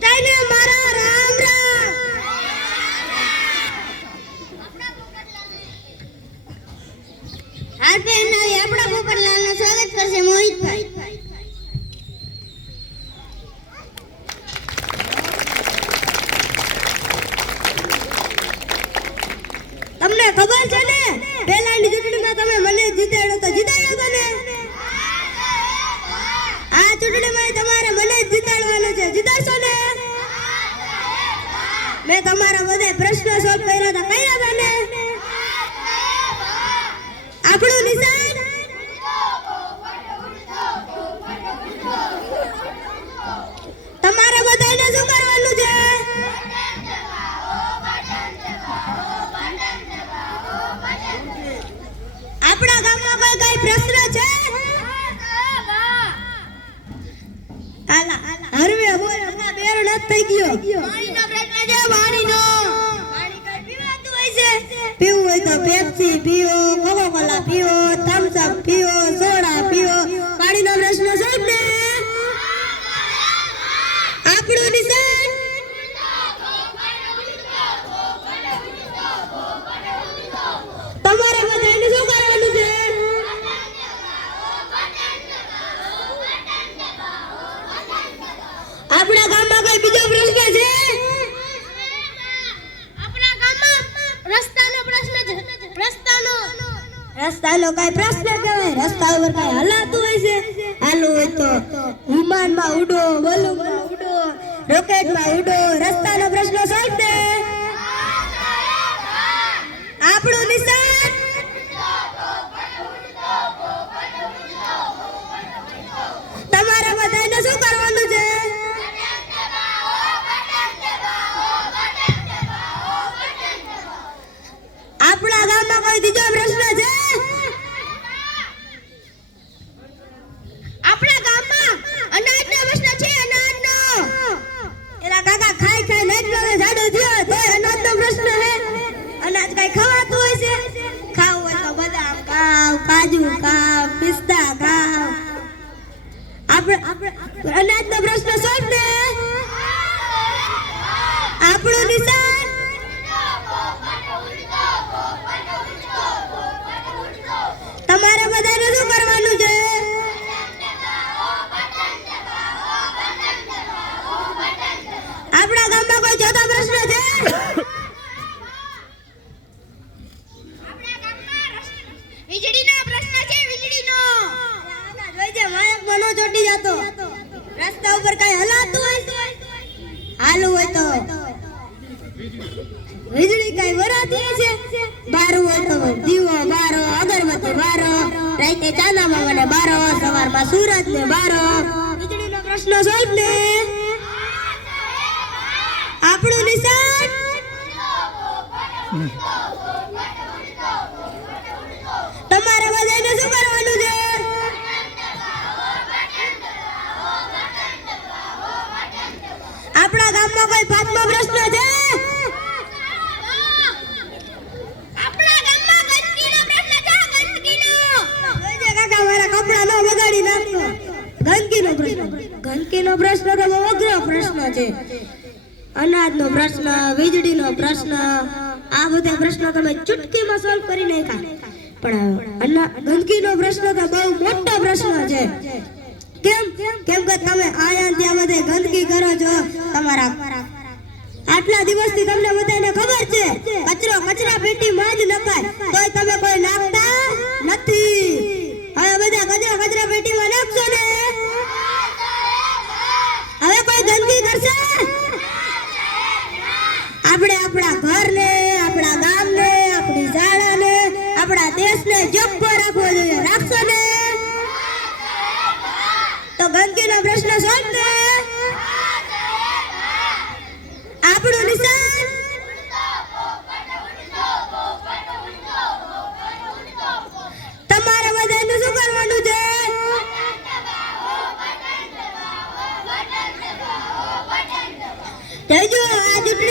બધાને મારા રામ રામ. હાલ બેન આપણા પોપટલાલનું સ્વાગત કરશે મોહિતભાઈ. તમને ખબર છે ને પહેલાની ચૂંટણીમાં તમે મને જીતાડ્યો તો જીતાડ્યો તો ને? આ ચૂંટણીમાં તમારે મને જ જીતાડવાનો છે, જીતાડશો ને? મેં તમારા બધા પ્રશ્નો સોલ્વ કર્યા હતા, કર્યા હતા ને? આપણું નિશાન તમારે બધાને શું કરવાનું છે? આપણા ગામમાં કોઈ કઈ પ્રશ્ન છે? હરવે બોલ હમણાં બેર નત થઈ ગયો. પાણીનો પ્રશ્ન છે, પાણીનો. પાણી કઈ પીવાતું હોય છે? પીવું હોય તો પેપ્સી પીઓ, કોકા-કોલા પીઓ, થમ્સ અપ પીઓ, સોડા પીઓ. પાણીનો પ્રશ્ન સોલ્વ ને? આપણું નિશાન તમારે બધાને શું કરવાનું છે? આપણા ગામમાં કોઈ બીજો પ્રશ્ન છે? આપણા ગામમાં રસ્તાનો પ્રશ્ન છે. રસ્તાનો કઈ પ્રશ્ન કહેવાય? રસ્તા ઉપર કઈ હલાતું હોય છે? હાલું હોય તો વિમાનમાં ઉડો, બલૂનમાં ઉડો, રોકેટમાં ઉડો. રસ્તાનો પ્રશ્ન સોલ્વ દે. આપણું નિશાન તમારે બધાને શું કરવાનું છે? આપણા ગામમાં કોઈ બીજો પ્રશ્ન છે? આપણા ગામમાં અનાજનો પ્રશ્ન છે, અનાજનો. એલા કાકા ખાઈ ખાઈ એટલો જાડો થયો તો અનાજનો પ્રશ્ન છે. અનાજ કઈ ખવાતું હોય છે? ખાવું હોય તો બદામ ખાવ, કાજુ ખાવ, પિસ્તા ખાવ. આપણે અનાજનો પ્રશ્ન સોલ્વ ને? આપણું નિશાન તમારે બધાને શું કરવાનું છે? આપણા ગામમાં કોઈ ચોથો પ્રશ્ન છે? વીજળીનો પ્રશ્ન છે, વીજળીનો. જોઈજે માયક મનો ચોટી જતો. રસ્તા ઉપર કઈ હલાતું હોય તો હાલું હોય તો વીજળી કઈ વરાતી છે? બારો હોય તો દીવો બારો, અગરબત્તી બારો, રાતે ચાંદામાં મને બારો, સવારમાં સૂરજ ને બારો. વીજળીનો પ્રશ્ન સોલ્વ ને? આપણું નિશાન તમારે બધાને શું કરવાનું છે? આપણા ગામમાં કોઈ પાંચમો પ્રશ્ન છે? આપણા ગામમાં ગંદકીનો પ્રશ્ન છે, ગંદકીનો. જોઈજે કાકા મારા કપડા ન બગાડી નાખતો. ગંદકીનો પ્રશ્ન તો બહુ અઘરો પ્રશ્ન છે. અનાજનો પ્રશ્ન, વીજળીનો પ્રશ્ન, આ બધા પ્રશ્નો તમે ચૂટકીમાં સોલ્વ કરી નાખ્યા. પણ ગંદકીનો પ્રશ્ન તો બહુ મોટો પ્રશ્ન છે. કેમ કે તમે આયા ત્યાં બધે ગંદકી કરો છો. તમારા આટલા દિવસથી તમને બધાને ખબર છે કચરો કચરા પેટીમાં જ નખાય, તોય તમે કોઈ નાખતા નથી. હવે બધા કચરો કચરા પેટીમાં નાખશો ને? હવે કોઈ ગંદકી કરશે? આપણે આપણા ઘરને, આપણા ગામને, આપણી શાળાને, આપણા દેશને ચોખ્ખો રાખવો જોઈએ. રાખશો ને? તો ગંદકીનો પ્રશ્ન સોલ્વ ને? આપણું નિશાન તમારે બધાને શું કરવાનું છે? જોજો આ ચૂંટણી